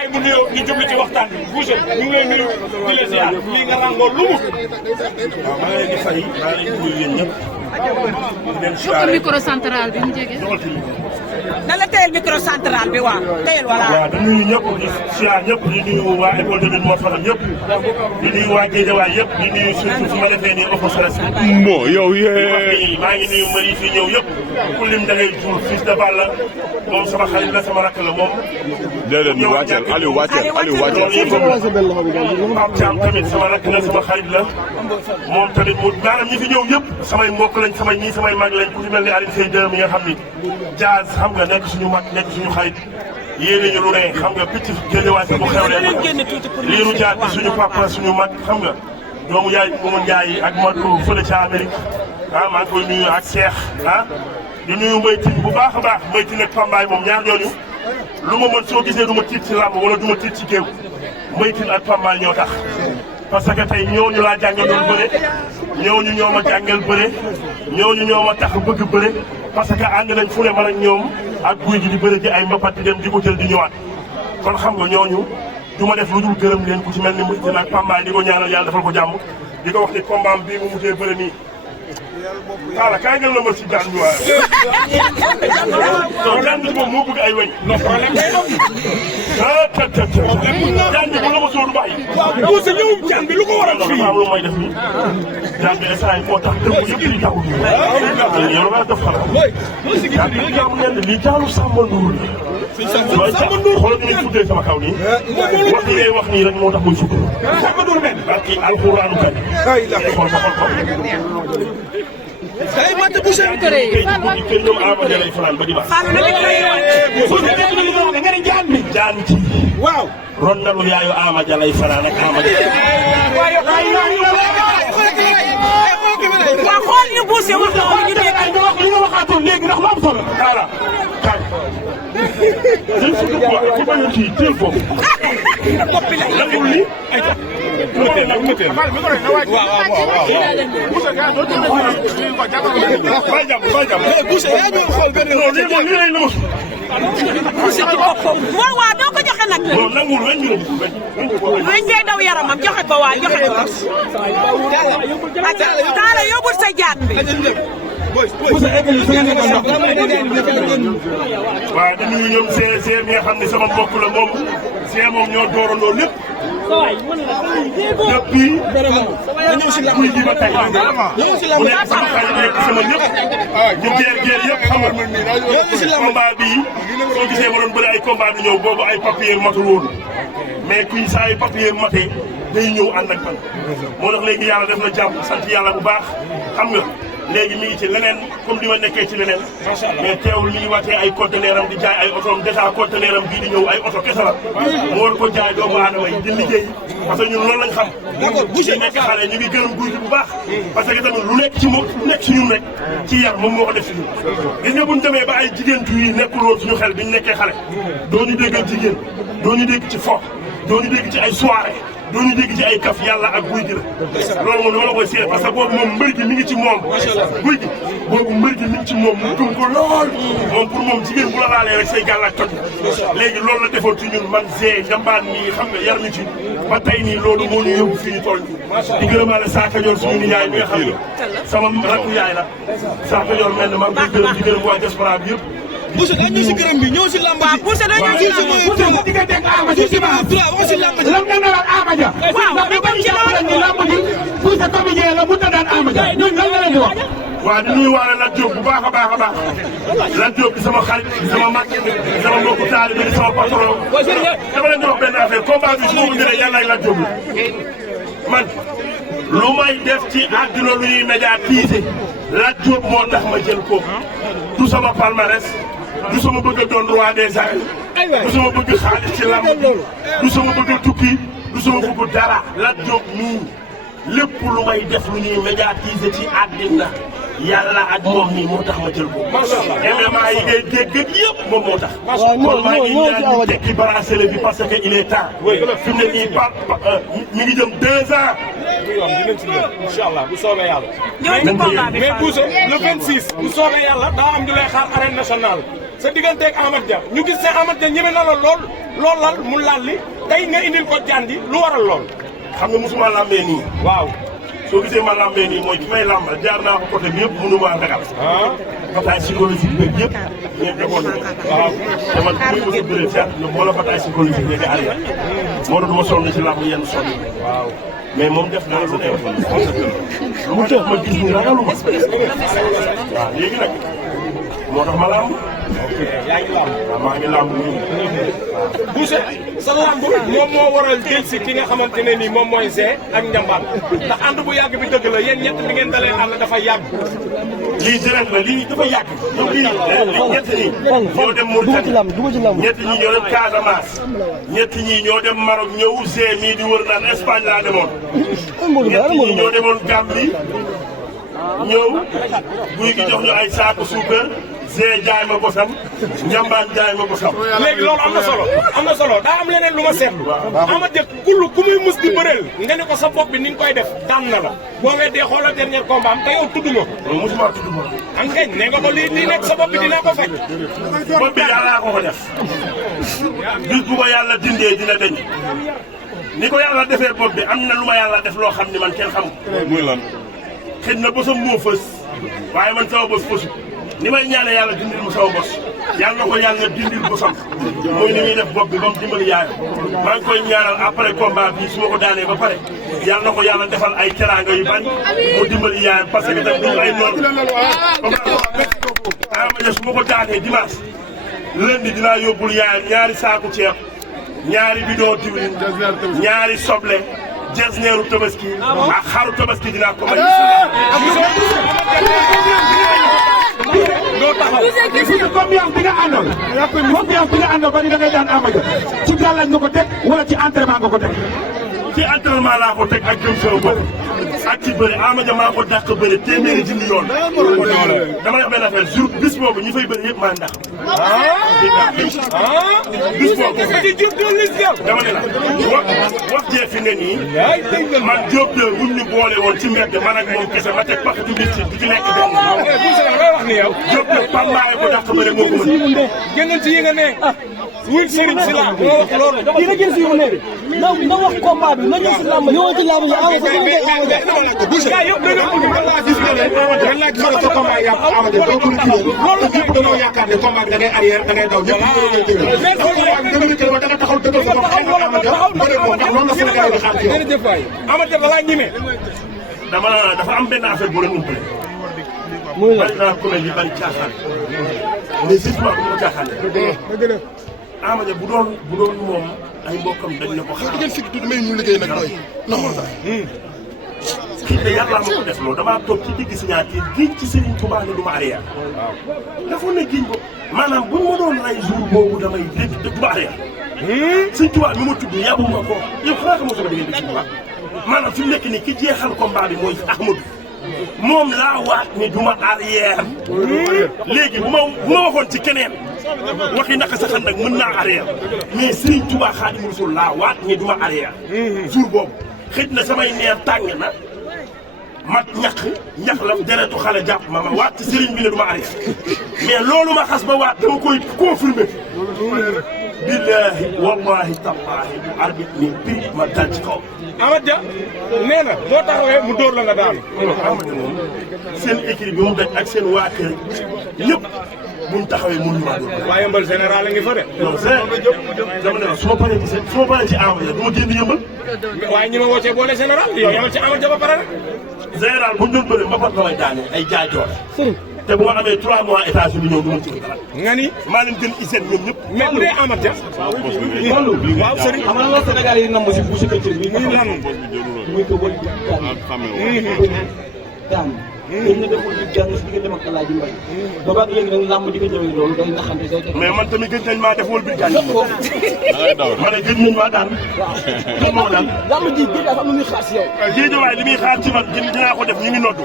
bàyyi mu nuyoo ñu jublu ci waxtaan bi Boucher ñu ngi lay nuyu di la ziar lii nga ràngoo lu mu. waaw maa ngi leen di fay maa ngi leen di nuyu yéen ñëpp. di leen jox micro central bi mu jege. na la teyel micro central bi waaw teyel voilà. waaw di nuyu ñëpp di ziar ñëpp di nuyu waa école de lutte Mor Fadam ñëpp di nuyu waa Guédiawaye yëpp di nuyu surtout su ma defee nii Opo Salas. bon yow maa ngi nuyu mbër yi fi ñëw yëpp ku lim da ngay jur fils de Balla moom sama xarit la sama rakk la moom. déedéet ñu wàcceel Aliou wàcceel Aliou wàcceel. Pape Thiam tamit sama rakk la sama xarit la moom tamit mu maanaam ñi fi ñëw ñëpp samay mbokk lañ samay mag lañ ku ci mel ni Alioune Seye 2 mi nga xam ni Diaz xam nga nekk suñu mag nekk suñu xarit yéene ñu lu ne xam nga picc Guédiawaye sa bu xewlee liiru jaar bi suñu papa suñu mag xam nga doomu yaay Momadou Ndiaye ak Madou fële ca Amérique maa ngi koy nuyu ak Cheikh di nuyu Mbaytin bu baax a baax Mbaytin ak Pambaay moom ñaar ñooñu lu ma mën soo gisee du ma tiit ci làmb wala du ma tiit ci géew Mbaytin ak Pambaay ñoo tax parce que tey ñooñu laa jàngaloon bëre ñooñu ñoo ma jàngal bëre ñooñu ñoo ma tax bëgg bëre parce que ànd nañ fu ne man ak ñoom ak guy gi di bëre ji ay mbapat di dem di ko jël di ñëwaat kon xam nga ñooñu du ma def lu dul gërëm leen ku ci mel ni Mbaytin ak Pambaay di ko ñaanal yàlla defal ko jàmm di ko wax ni combat bii mu mujjee bëre nii Kaala kaay ngeen la ma si jaan bi waaye. non jaan bi moom moo bëgg ay weñ. non problème day am. jaan bi bu la ma sóoru bàyyi. waaw Boucher ñëwum jaan bi lu ko waral fii. am lu may def nii. jaan bi instant yii moo tax dëgg yëpp di taw. yow maa def xalaat. jaan bi jaamu ngeen lii jaalu Samba Ndour la. Samba Ndour xoolal ni ñu fuddee sama kaw nii. wax li ngay wax nii rek moo tax muy fudd. Samba Ndour benn. parce que alxuraanu kay. xool ko xool ko. ay mat Boucher kër ñoom Amadou lay fanaan ba di baax. jaan ci. waaw. ron nalu yaayu Amadou lay fanaan ak Amadou. waaw xool ñu Boucher wax na ko ñu dégg. li nga waxaatoon léegi ndax lu am solo. voilà. kaay. jël sa dugub waaye ku bañ a kii teel ko. nangul li. waaw waaw doo ko joxe nag. non nangul weñ ñu weñ ngay daw yaramam joxe ko waay joxe ko. Talla yóbbul sa jaat bi. waaw di nuyu ñoom see mi nga xam ne sama mbokk la moom see moom ñoo doorandoo lépp. depuis kuy ji ba tey mu nekk sama xarit nekk sama ñëpp ñu geer yëpp xam nga combat bi soo gisee ma doon bëri ay combat bi ñëw boobu ay papier matul woon mais kuy saa yu papier matee day ñëw ànd ak man moo tax léegi yàlla def na jàmm sant yàlla bu baax xam nga léegi mi ngi ci leneen comme di ma nekkee ci leneen mais teewul mi ngi wàccee ay conteneur am di jaay ay oto am déjà conteneur am bii di ñëw ay oto kese la mu war ko jaay doomu aadama yi di liggéey parce que ñun loolu lañ xam ñu nekk xale ñu ngi gërëm guy gi bu baax parce que tamit lu nekk ci moom lu nekk ci ñun rek ci yar moom moo ko def si ñun gis nga bu ñu demee ba ay jigéen tuuti yi nekkul woon suñu xel bi ñu nekkee xale doo ñu déggal jigéen doo ñu dégg ci fo doo ñu dégg ci ay soirée doo ñu dégg ci ay kaf yàlla ak guy gi la loolu moom dama la koy seet parce que boobu moom mbër gi mi ngi ci moom guy gi boobu mbër gi mi ngi ci moom mu gëm ko lool moom pour moom jigéen bu la laalee rek say gàllaaj toj léegi loolu la defoon ci ñun man g njambaan nii xam nga yar ñu ci ba tey nii loolu moo ñu yóbbu fii ñu toll di gërëmaale Saa Kajoor suñu nijaay mi nga xam ne sama rakku yaay la Saa Kajoor mel ne maa ngi koy gërëm di gërëm waa diaspora bi yëpp Boucher dañ ñëw si gërëm bi ñëw si lamb ji. Boucher dañ ñëw si lamb ji. Boucher diggante ak Ama ji wax si lamb ji. lan nga nar ak Ama Dia. waaw ndax dafa ci lamb ji Boucher comédien la mënut a daan Ama Dia ñun lan la leen di wax. waaw di nuyu waale Lat Diop bu baax a baax a baax Lat Diop di sama xarit di sama mag di sama mbokku taalibe di sama patron dama leen di wax benn affaire combat bi su ma ko jëlee yàlla ak Lat Diop la man lu may def ci àdduna lu ñuy médiatiser Lat Diop moo tax ma jël ko du sama palmarès du sama bëgg a doon roi des arènes du sama bëgg xaalis ci lamb du sama bëgg a tukki du sama bëgg dara Lat Diop nii lépp lu may def lu ñuy médiatiser ci àddina yàlla ak moom nii moo tax ma jël ko. MMA yi ngay dégg yëpp moom moo tax. kon maa ngi ñaan ñu tekki bracelet bi parce que il est temps. fi mu ne nii mi ngi jëm 2 ans. incha allah bu soobee yàlla. ñëw ci combat bi mais Boucher le 26 bu soobee yàlla daa am ñu lay xaar arène nationale sa digganteeg Amath Dia ñu gis ne Amath Dia ñeme na la lool lal mu laal li tey nga indil ko jandi lu waral lool. xam nga mosuma lambee nii. waaw soo gisee ma lambee nii mooy ci may lamba jaar naa ko côté bi yëpp mënuma ragal. bataille psychologique bi yëpp ñëpp defoon na ko. waaw te man muy mos a bëree seet ne moo la bataille psychologique nekk arrière. moo doon ma sonn ci lamb yenn sonn. waaw mais moom def naa sa téléphone. lu mu def ma gis ni ragalu ma. waaw léegi nag moo tax ma lamb. yaa ngi lamb. waaw maa ngi lamb nii. Boucher sa lamb moom moo waral jël si ki nga xamante ne nii moom mooy Zé ak Njambaan ndax ànd bu yàgg bi dëgg la yéen ñett bi ngeen dalee ànd dafa yàgg. lii direct la lii dafa yàgg. yow lii ñett ñi ñoo dem Mauritanie ñett ñi ñoo dem Casamance ñett ñi ñoo dem Maroc ñëw Zé mii di wër naan Espagne laa demoon. ñett ñi ñoo demoon Gambie ñëw guy gi jox ñu ay saako suukar. Zé jaay ma bosam Njambaan jaay ma bosam. léegi loolu am na solo daa am leneen lu ma seetlu. Amath Dia ku muy mus di bëreel nga ne ko sa bopp bi ni nga koy def daan na la boo weddee xoolal dernier combat am te yow tudd nga ko. mosuma tudd ko. am ngañ ne nga ko lii nekk sa bopp bi dinaa ko faj. bopp bi yàllaa ko def bis bu ko yàlla dindee dina deñ ni ko yàlla defee bopp bi am na lu ma yàlla def loo xam ni man kenn xamu. muy lan. xëy na bosam moo fës waaye man sama bos fësu. ni may ñaane yàlla dindil mu sama bos yàlla na ko yàlla dindil bosam mooy ni muy def bopp bi ba mu dimbali yaayam maa ngi koy ñaanal après combat bi su ma ko daanee ba pare yàlla na ko yàlla defal ay teraanga yu bari mu dimbali yaayam parce que tamit duñu ay noonu. Amath Dia su ma ko daanee dimanche lundi dinaa yóbbul yaayam ñaari saaku ceeb ñaari bidon diwlin ñaari soble jesneeru tabaski ak xaru tabaski dinaa ko may. loo taxaw confiance bi nga àndoon. confiance bi nga àndoon ba ni da ngay daan Amath Dia ci gàllaaj nga ko teg wala ci entraînement nga ko teg. ci entraînement laa ko teg ak jëm sama bopp ak ci bëri Amath Dia maa ko dàq bëri téeméeri junni yoon. dama wax benn affaire jour bis boobu ñi fay bëri yëpp maa ndax. bis boobu dama ne la wax jee fi ne nii man Diop de buñ ñu boole woon ci mbedd man ak moom kese ma teg paquetu mbir ci di ci lekk benn. wax ni yow. Diop de Pambaay ko dàq bëri moo ko mën. génn ci yi nga ne. wul Serigne si la nga wax loolu. yi nga jël si yu ne na wax combat bi na ñëw si làmb ñëwoon ci làmb yi Amath Dia dañ laa gis sa combat yàqu Amath Dia doo ko reculer loolu ñëpp dañoo yaakaar ne combat bi da ngay arrière da ngay daw ñëpp da nga taxaw dëggal sa bopp xam Amath Dia bëre ko ndax loolu la Sénégal yi di xaar ci yow. Amath Dia balaa ñime. dafa am benn affaire bu leen umpale. muy la bari naa commune yi bari caaxaan mais justement bu ma caaxaanee. Amath Dia bu doon moom ay mbokkam dañ ne ko xaar. ngeen fi tudd may ñu liggéey nag mooy. non kii de yàlla ma ko def loolu damaa toog ci digg signature giñ ci Serigne Touba ne du ma arrière. dafa ne giñ ko maanaam buñ ma doon rey jour boobu damay dégg te du ma arrière. Serigne Touba mi ma tudd yàbbu ma ko yow xanaa xamoo sama diggante Serigne Touba maanaam fi mu nekk nii ki jeexal combat bi mooy Ahmadou moom laa waat ni du ma arrière. léegi bu ma waxoon ci keneen waxi naka sa xan nag mën naa arrière mais Serigne Touba Xaadimu Rasuul laa waat ni du ma arrière. jour boobu xëj na samay neer tàng na mat ñax la deretu xale jàpp ma waat ci Serigne bi ne du ma arrière mais loolu ma xas ba waat dama koy confirmer. billahi wallahi tallahi bu arbitre ni prix ma dal ci kaw. Amath Dia nee na boo taxawee mu dóor la nga daanu. Amath Dia moom seen équipe bi mu daj ak seen waa kër ñëpp bu mu taxawee mënuñu maa dóor. waaye yëmbal général a ngi fa de. non dama ne la su ma paree ci Amath Dia du ma génn yëmbal. waaye ñi ma wootee boole général yow yamal ci Amath Dia ba pare rek. général bu ñu doon bëri mbapat la may daane ay jaay joxe. te bu ma amee 3 mois États-Unis ñëw du ma ci dara. nga ni maa leen gën ISEN ñoom ñëpp. mais bu dee Amath Dia. waaw Serigne. xam nga loolu Sénégal yi namm si Boucher Ketchup bi muy lan. muy ko wël daan dañ ne deful di jàng si diggante ak Alaaji Mbay boobaag léegi nag làmb di ko ñëwee loolu day naxante day teg mais man tamit gëj nañ maa def wol bi gaañ ma ne gëj nañ maa daan gëj moo daan làmb ji bi dafa am lu muy xaar si yow Géejawaay li muy xaar ci man dinaa ko def ñu ngi noddu